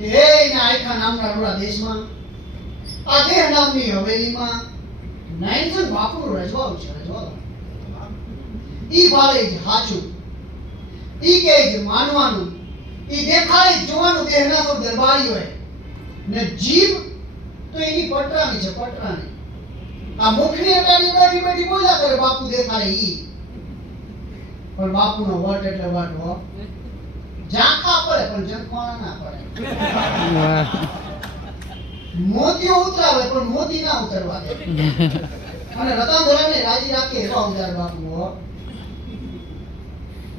કે હે એના આખા નામના રૂડા દેશમાં આ દેહ નામની હવેલીમાં નાઈન્સન બાપુનું રજવાડું છે રજવાડું. ઈ ભાલે જ હાચું, ઈ કે જ માનવાનું, ઈ દેખાડે જ જોવાનું દેહના તો દરબારી હોય ને જીભ તો એની પટરાની છે પટરાની. આ મુખની અટાડી બેઠી બેઠી બોલ્યા કરે બાપુ દેખાડે ઈ, પણ બાપુનો વટ એટલે વટ હો. ઝાંખા પડે પણ ઝંખવાના ના પડે. મોતીઓ ઉતરાવે પણ મોતી ના ઉતરવા દે. અને રતાંધરાને રાજી રાખે એવા ઉદાર બાપુ હો.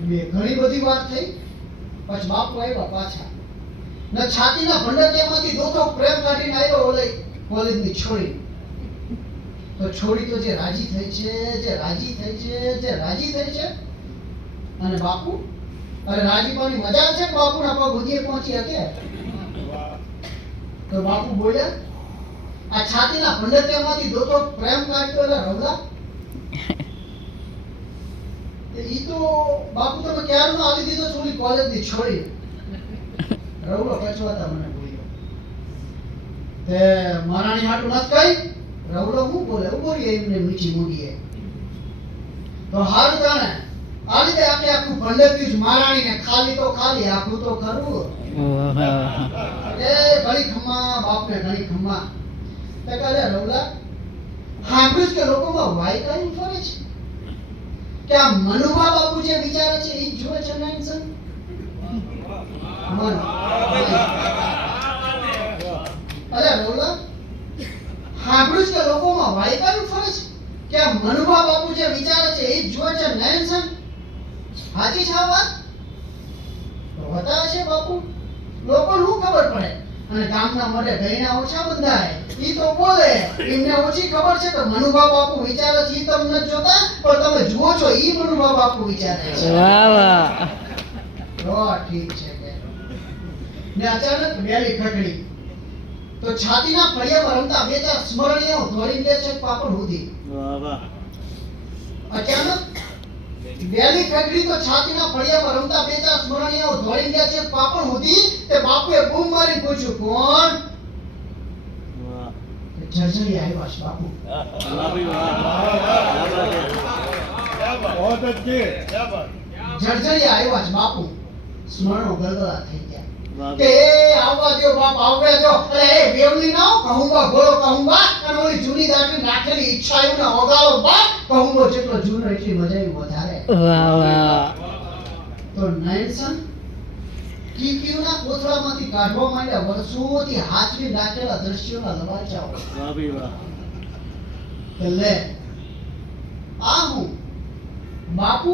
બે ઘણી બધી વાત થઈ, પછી બાપુ આવ્યા પાછા ને છાતીના ભંડકિયામાંથી દોથો પ્રેમ કાઢીને આવ્યો ઓલે કોલેજની છોડી. તો છોડી તો જે રાજી થઈ છે, જે રાજી થઈ છે, જે રાજી થઈ છે. અને બાપુ અરે રાજીપાની મજા છે કે બાપુના પગ ઉધીએ પહોંચી શકે. તો બાપુ બોલ્યા આ છાતીના ભંડકિયામાંથી દોથો પ્રેમ કાઢતો એટલે રવલા ઈ તો બાપુ તમે ક્યારનો આવી દીધો છોડી કોલેજની છોડી. રવલો પછવાતા મને બોલ્યો તે મહારાણી હાટું નત કઈ. રવલો હું બોલે ઉભો રહી એમને મીઠી મૂડીએ. તો હારું તાણે આ રીતે આખે આખું ભંડક્યું જ મહારાણીને ખાલી તો ખાલી આખું તો ખરું. એ ઘણી ખમ્મા બાપને ઘણી ખમ્મા. તે કાલે રવલા સાંભળ્યું કે લોકોમાં વાયકાઈ ફરે છે કે આ મનુભા બાપુ જે વિચારે છે એ જુએ છે નાઈન્સન. અરે રવલા સાંભળ્યું કે લોકોમાં વાયકાઈ ફરે છે કે આ મનુભા બાપુ જે વિચારે છે એ જુએ છે નાઈન્સન. સાચી છે આ વાત? તો બતાવે છે બાપુ લોકોને શું ખબર પડે. અને ગામના મોઢે ગયના ઓછા બંધાય ઈ તો બોલે એમને ઓછી ખબર છે કે મનુભા બાપુ વિચારે છે ઈ તમને જોતા પણ તમે જુઓ છો ઈ મનુભા બાપુ વિચારે છે. વાહ વાહ. તો ઠીક છે કે ને અચાનક વેલી ખટડી તો છાતીના ફળિયામાં રમતા બે ચાર સ્મરણીયો ધોળી લે છે પાપડ સુધી. વાહ વાહ. અચાનક વેલી ખટડી તો છાતીના ફળિયામાં રમતા બે ચાર સ્મરણીયો ધોળી લે છે પાપડ સુધી. તે બાપુએ બૂમ મારીને પૂછ્યું કોણ? જર્જરી આવ્યા છે બાપુ. જર્જરી આવ્યા છે બાપુ. સ્મરણો ગલગલા થઈ ગયા કે આવવા દો બાપ આવવા દો. અરે એ બેવલી ના કહુંબા ગોળો કહુંબા અને ઓલી જૂની દાટી નાખેલી ઈચ્છાયું ના ઓગાળો બાપ. કહુંબો જેટલો જૂનો એટલી મજા વધારે. વાહ વાહ. તો નાઈન્સન કીકીઓના કોથળામાંથી કાઢવા માંડ્યા વર્ષોથી હાથવી નાખેલા દ્રશ્યોના લવાચાઓ. વાહ ભી વાહ. કે લે આ હું બાપુ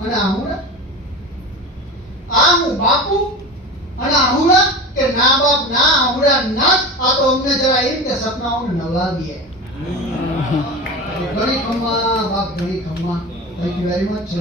અને આહુડા. આ હું બાપુ અને આહુડા કે ના બાપ ના આહુડા ના. આ તો અમને જરા એમ કે સપનાઓને નવલાવીએ. ઘણી ખમ્મા બાપ ઘણી ખમ્મા. Thank you very much.